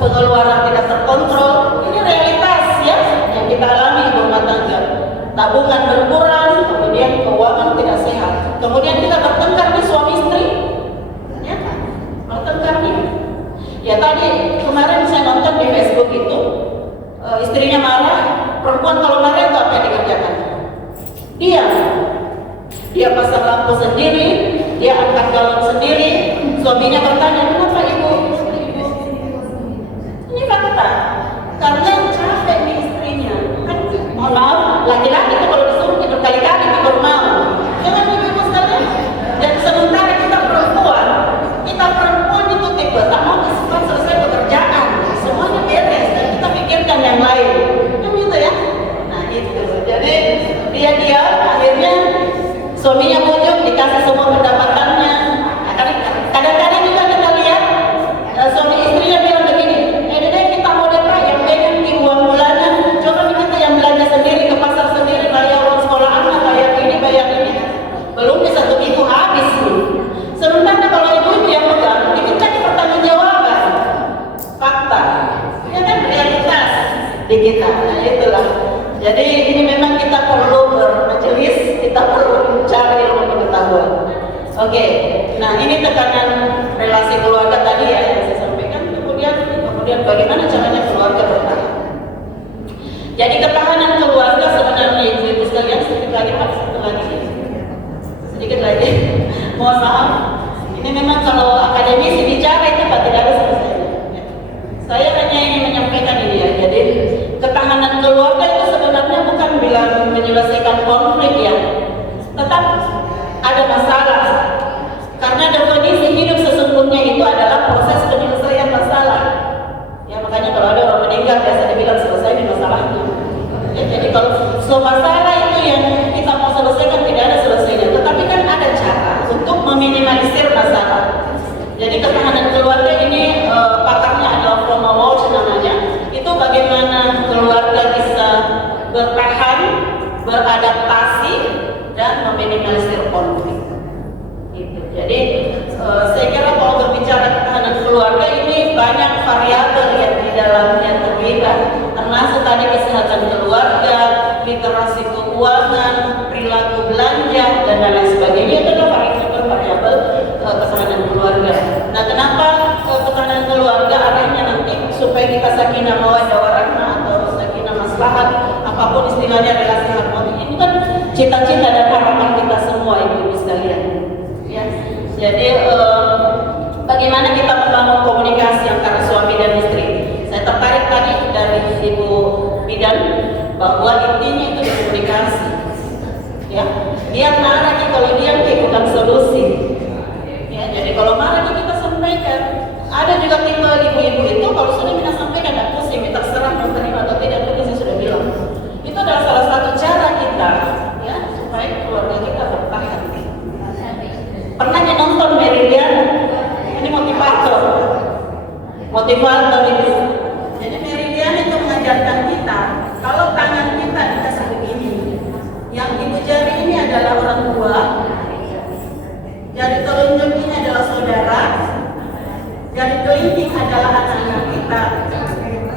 pengeluaran tidak terkontrol. Ini realitas ya yang kita alami di rumah tangga. Tabungan berkurang, kemudian keuangan tidak sehat. Kemudian kita bertengkar di suami istri, ya kan? Bertengkar nih. Ya tadi kemarin saya nonton di Facebook itu, istrinya marah, perempuan kalau marah itu apa yang dikerjakan? Dia pasang lampu sendiri, dia angkat galon sendiri. Suaminya bertanya, kenapa ibu? Ini fakta. Karena capek nih istrinya. Kan, mohon maaf, laki-laki itu kalau disuruh berkali-kali dia baru mau. Jangan ibu-ibu sekalian. Dan sementara kita perempuan itu tipe tak mau cepat selesai pekerjaan, semuanya beres dan kita pikirkan yang lain. Kan gitu ya. Nah itu. Jadi dia akhirnya suaminya bujuk dikasih semua pendapatannya. Kadang-kadang juga kita lihat suami istrinya bilang begini, kita mau dapat yang pegang di uang bulanan, coba kita yang belanja sendiri ke pasar sendiri, bayar uang sekolah anak, bayar ini, belum di 1 minggu habis nih. Sementara kalau ibu yang pegang, diminta pertanggungjawaban, fakta, ya kan realitas di kita. Nah itulah. Jadi ini memang kita perlu bermajelis, kita perlu mencari ilmu pengetahuan. Oke, nah ini tekanan relasi keluarga tadi ya yang saya sampaikan. Kemudian bagaimana caranya keluarga bertahan? Jadi ketahanan keluarga sebenarnya ibu-ibu sekalian sedikit lagi. Mohon maaf, ini memang kalau akademisi bicara itu tidak ada selesainya. Saya hanya ingin menyampaikan ini ya. Jadi ketahanan keluarga itu sebenarnya bukan bilang menyelesaikan konflik ya, tetap ada masalah. Karena definisi hidup sesungguhnya itu adalah proses penyelesaian masalah. Ya makanya kalau ada orang meninggal biasa dibilang selesai di masalahnya. Ya, jadi kalau masalah itu yang kita mau selesaikan tidak ada selesainya. Tetapi kan ada cara untuk meminimalisi banyak variabel yang di dalamnya terlibat, termasuk tadi kesehatan keluarga, literasi keuangan, perilaku belanja, dan lain sebagainya. Itu adalah variabel ketahanan keluarga. Nah, kenapa ketahanan keluarga arahnya nanti supaya kita sakinah mawaddah warahmah atau sakinah maslahat, apapun istilahnya, relasi harmoni. Ini kan cita-cita dan harapan kita semua, ibu-ibu sekalian. Ya. Jadi bagaimana kita membangun komunikasi antara suami dan istri? Saya tertarik tadi dari Ibu Bidan bahwa intinya itu di komunikasi. Ya, dia marah nih, kalau dia bukan solusi. Ya, jadi kalau marah nih kita sampaikan. Ada juga tipe ibu-ibu itu kalau sudah kita sampaikan tidak pusing, terserah mau terima atau tidak, itu saya sudah bilang. Itu adalah salah satu cara kita, ya, supaya keluarga kita bertahan. Pernah nonton Meridian? Ini motivator itu. Jadi Meridian itu mengajarkan kita kalau tangan kita dikasih begini, yang ibu jari ini adalah orang tua, jari telunjuk ini adalah saudara, jari kelingking adalah anak-anak kita,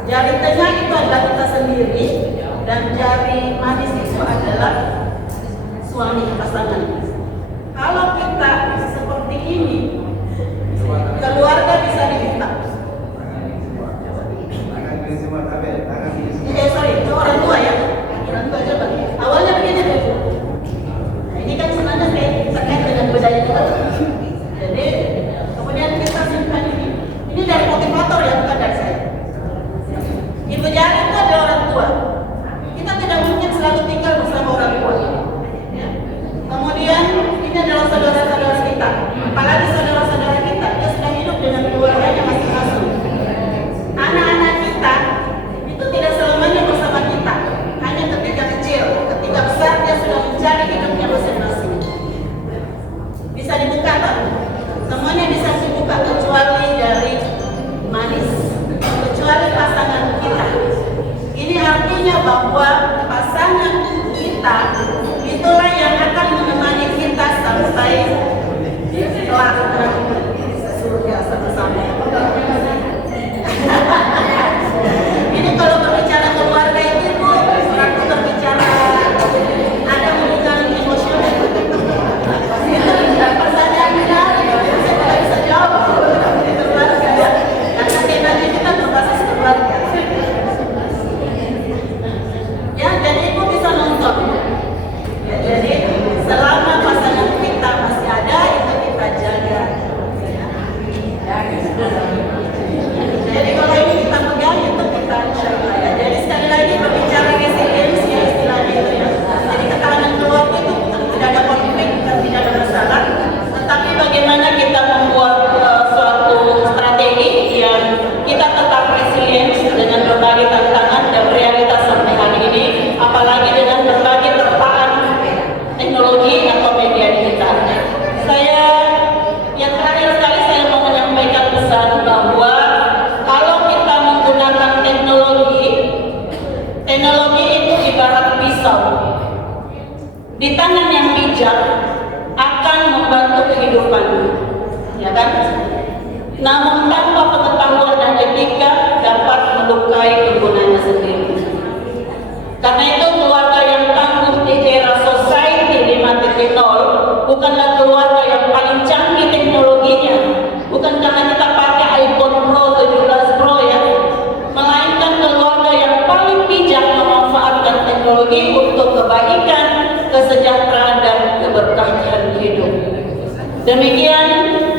jari tengah itu adalah kita sendiri, dan jari manis itu adalah suami pasangan. Kalau kita seperti ini, keluarga bisa diminta. Itu orang tua ya. Orang tua coba. Awalnya begini dulu. Nah, ini kan sebenarnya terkait dengan budaya kita. Jadi kemudian kita simpan ini. Ini dari motivator ya, bukan dari saya. Ibu jari itu ada orang tua. Kita tidak mungkin selalu tinggal bersama orang tua. Ya. Kemudian ini adalah saudara-saudara kita. Apalagi saudara-saudara kita, dia sudah hidup dengan keluarganya masing-masing. Anak-anak kita itu tidak selamanya bersama kita, hanya ketika kecil. Ketika besar dia sudah mencari hidupnya masing-masing. Bisa dibuka kan? Semuanya bisa dibuka kecuali dari manis, kecuali pasangan kita. Ini artinya bahwa pasangan kita itulah yang akan menemani kita sampai kelak surga sama-sama. Ini kalau berbicara keluarga itu orang berbicara ada hubungan emosional. Itu pertanyaan menarik, saya tidak bisa jawab keluarga ya, karena temanya kita berbasis keluarga. Ya, jadi ibu bisa nonton. Ya, jadi selama pasangan kita masih ada, itu kita jaga. Jadi kalau ini kita pegang, itu kita jaga ya. Jadi sekali lagi berbicara resiliensi ya, istilahnya itu ya. Jadi ketahanan keluarga itu bukan tidak ada konflik, bukan tidak ada masalah, tetapi bagaimana kita membuat suatu strategi yang kita tetap resilient dengan berbagai tantangan dan realitas sampai hari ini, apalagi dengan berbagai terpaan teknologi atau media digital. Saya yang terakhir sekali saya mau menyampaikan pesan bahwa kalau kita menggunakan teknologi itu ibarat pisau. Di tangan yang bijak akan membantu kehidupan, ya kan? Namun tanpa pengetahuan dan etika dapat melukai penggunanya sendiri. Karena itu keluarga yang tangguh di era society 5.0 bukanlah keluarga yang paling canggih teknologinya, bukan karena kita pakai iPhone Pro 17 Pro ya, melainkan keluarga yang paling bijak memanfaatkan teknologi untuk kebaikan, kesejahteraan dan keberkahan hidup. Demikian,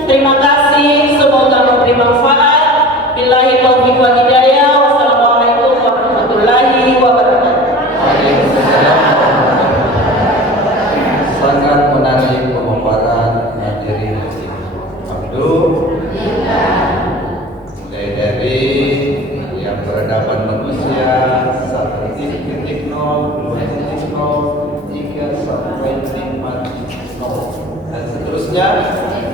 terima kasih, semoga memberi manfaat. Billahi taufiq wal hidayah. Wassalamualaikum warahmatullahi wabarakatuh. Sangat menarik pemaparan materi Abdul, mulai dari yang peradaban manusia 1.0, 2.0, 3 sampai 5.0 dan seterusnya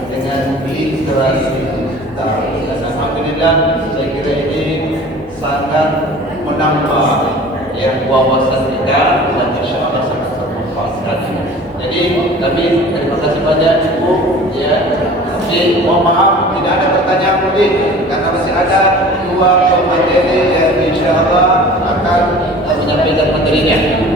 dengan literasi digital. Dan alhamdulillah saya kira ini sangat menambah yang wawasan kita dan insya Allah sangat bermanfaat sekali. Jadi kami terima kasih banyak Ibu ya. Mohon maaf tidak ada pertanyaan mungkin karena masih ada dua pemateri yang insya Allah akan menyampaikan materinya.